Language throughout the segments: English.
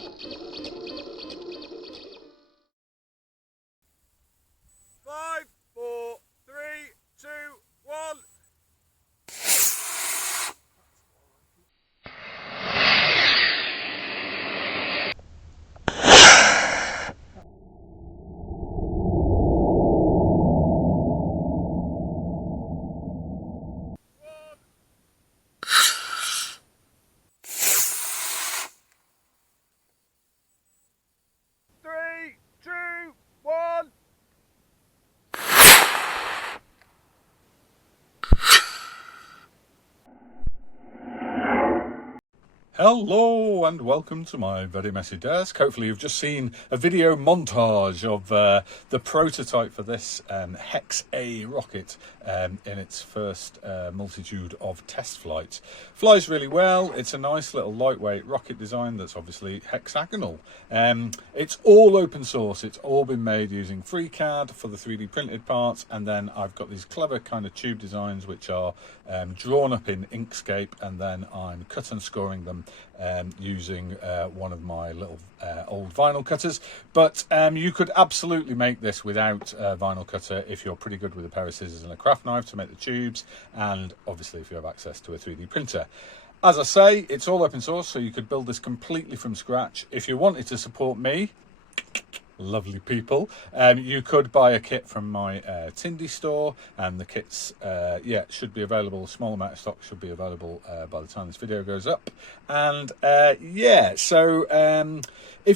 Five, four, three, two, one. Three, two, one. Hello and welcome to my very messy desk. Hopefully you've just seen a video montage of the prototype for this HEXA rocket in its first multitude of test flights. Flies really well. It's a nice little lightweight rocket design that's obviously hexagonal. It's all open source. It's all been made using FreeCAD for the 3D printed parts, and then I've got these clever kind of tube designs which are drawn up in Inkscape, and then I'm cut and scoring them using one of my little old vinyl cutters. But you could absolutely make this without a vinyl cutter if you're pretty good with a pair of scissors and a craft knife to make the tubes, and obviously if you have access to a 3D printer. As I say, it's all open source, so you could build this completely from scratch. If you wanted to support me, lovely people, you could buy a kit from my Tindy store, and the kits should be available. A small amount of stock should be available by the time this video goes up. And if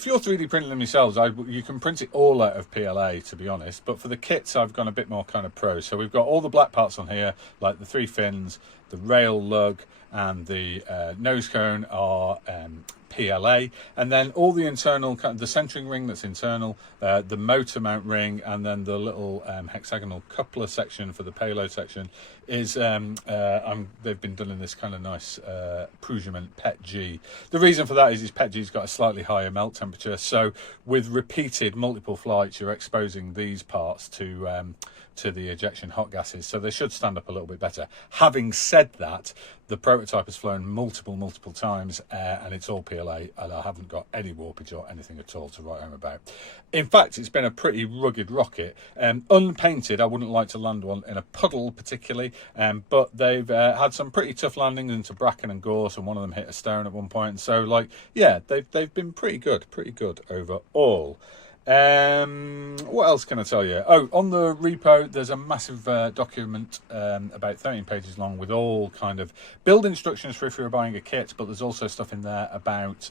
you're 3D printing them yourselves, you can print it all out of PLA, to be honest, but for the kits I've gone a bit more kind of pro. So we've got all the black parts on here, like the 3 fins, the rail lug, and the nose cone are PLA, and then all the internal, the centering ring that's internal, the motor mount ring, and then the little hexagonal coupler section for the payload section is they've been done in this kind of nice Prusament PET G. The reason for that is PET G's got a slightly higher melt temperature, so with repeated multiple flights you're exposing these parts to the ejection hot gases, so they should stand up a little bit better. Having said that, the prototype has flown multiple times, and it's all PLA, and I haven't got any warpage or anything at all to write home about. In fact, it's been a pretty rugged rocket. Unpainted, I wouldn't like to land one in a puddle particularly, but they've had some pretty tough landings into bracken and gorse, and one of them hit a stone at one point. And so, they've been pretty good overall. What else can I tell you? Oh, on the repo there's a massive document about 13 pages long with all kind of build instructions for if you're buying a kit, but there's also stuff in there about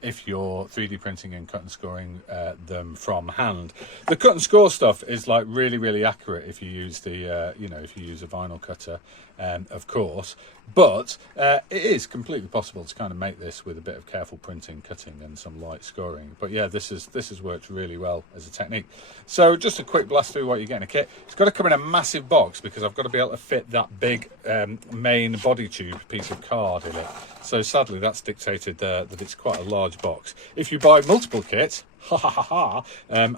if you're 3D printing and cut and scoring them from hand. The cut and score stuff is like really accurate if you use the if you use a vinyl cutter, of course, but it is completely possible to kind of make this with a bit of careful printing, cutting, and some light scoring. But yeah, this has worked really well as a technique. So just a quick blast through what you get in a kit. It's got to come in a massive box because I've got to be able to fit that big main body tube piece of card in it. So sadly that's dictated that it's quite a large box. If you buy multiple kits, I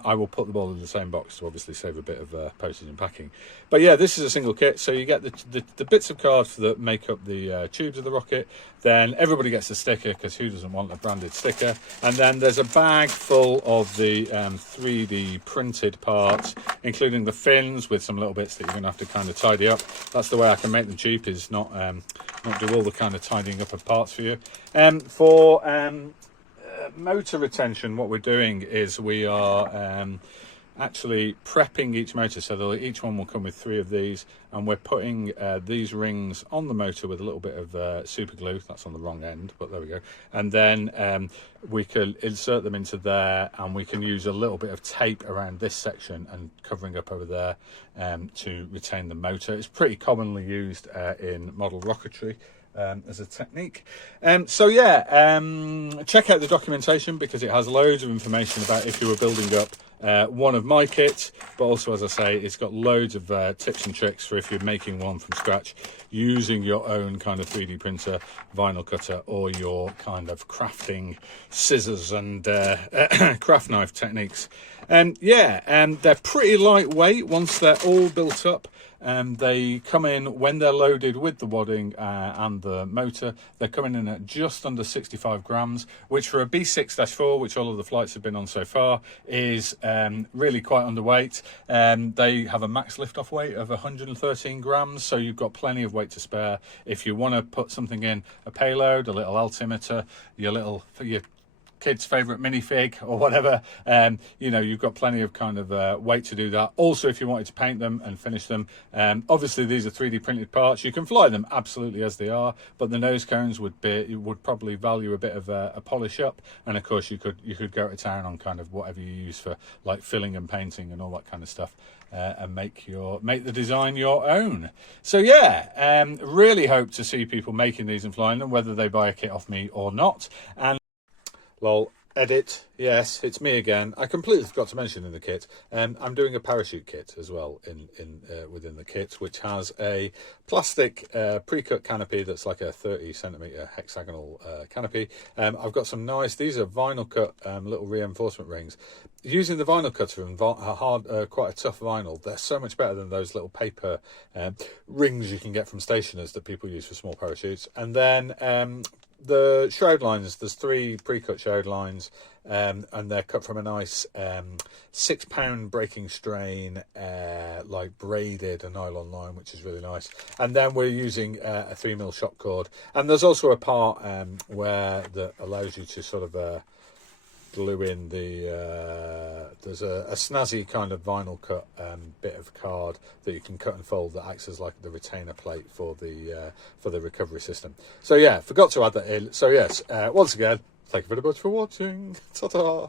will put them all in the same box to obviously save a bit of postage and packing. But yeah, this is a single kit, so you get the bits of cards that make up the tubes of the rocket. Then everybody gets a sticker, because who doesn't want a branded sticker? And then there's a bag full of the 3D printed parts, including the fins with some little bits that you're going to have to kind of tidy up. That's the way I can make them cheap, is not do all the kind of tidying up of parts for you. For motor retention, what we're doing is we are actually prepping each motor, so each one will come with 3 of these, and we're putting these rings on the motor with a little bit of super glue. That's on the wrong end, but there we go. And then we can insert them into there, and we can use a little bit of tape around this section and covering up over there to retain the motor. It's pretty commonly used in model rocketry as a technique. Check out the documentation, because it has loads of information about if you were building up one of my kits, but also, as I say, it's got loads of tips and tricks for if you're making one from scratch using your own kind of 3D printer, vinyl cutter, or your kind of crafting scissors and craft knife techniques. They're pretty lightweight once they're all built up. They come in when they're loaded with the wadding and the motor. They're coming in at just under 65 grams, which for a B6-4, which all of the flights have been on so far, is really quite underweight. They have a max lift-off weight of 113 grams, so you've got plenty of weight to spare. If you want to put something in, a payload, a little altimeter, your kid's favourite minifig or whatever, you know, you've got plenty of kind of weight to do that. Also, if you wanted to paint them and finish them, obviously these are 3D printed parts. You can fly them absolutely as they are, but the nose cones would probably value a bit of a polish up, and of course you could go to town on kind of whatever you use for like filling and painting and all that kind of stuff. And make the design your own. So yeah, really hope to see people making these and flying them, whether they buy a kit off me or not. And lol, edit, yes, it's me again. I completely forgot to mention in the kit, I'm doing a parachute kit as well within the kit, which has a plastic pre-cut canopy that's like a 30cm hexagonal canopy. I've got some nice, these are vinyl cut little reinforcement rings. Using the vinyl cutter and quite a tough vinyl, they're so much better than those little paper rings you can get from stationers that people use for small parachutes. And then the shroud lines, there's 3 pre-cut shroud lines, and they're cut from a nice 6-pound breaking strain, like braided a nylon line, which is really nice. And then we're using a 3mm shock cord. And there's also a part that allows you to sort of glue in there's a snazzy kind of vinyl cut bit of card that you can cut and fold that acts as like the retainer plate for the recovery system. So yeah, forgot to add that in. So yes, once again, thank you very much for watching. Ta-ta.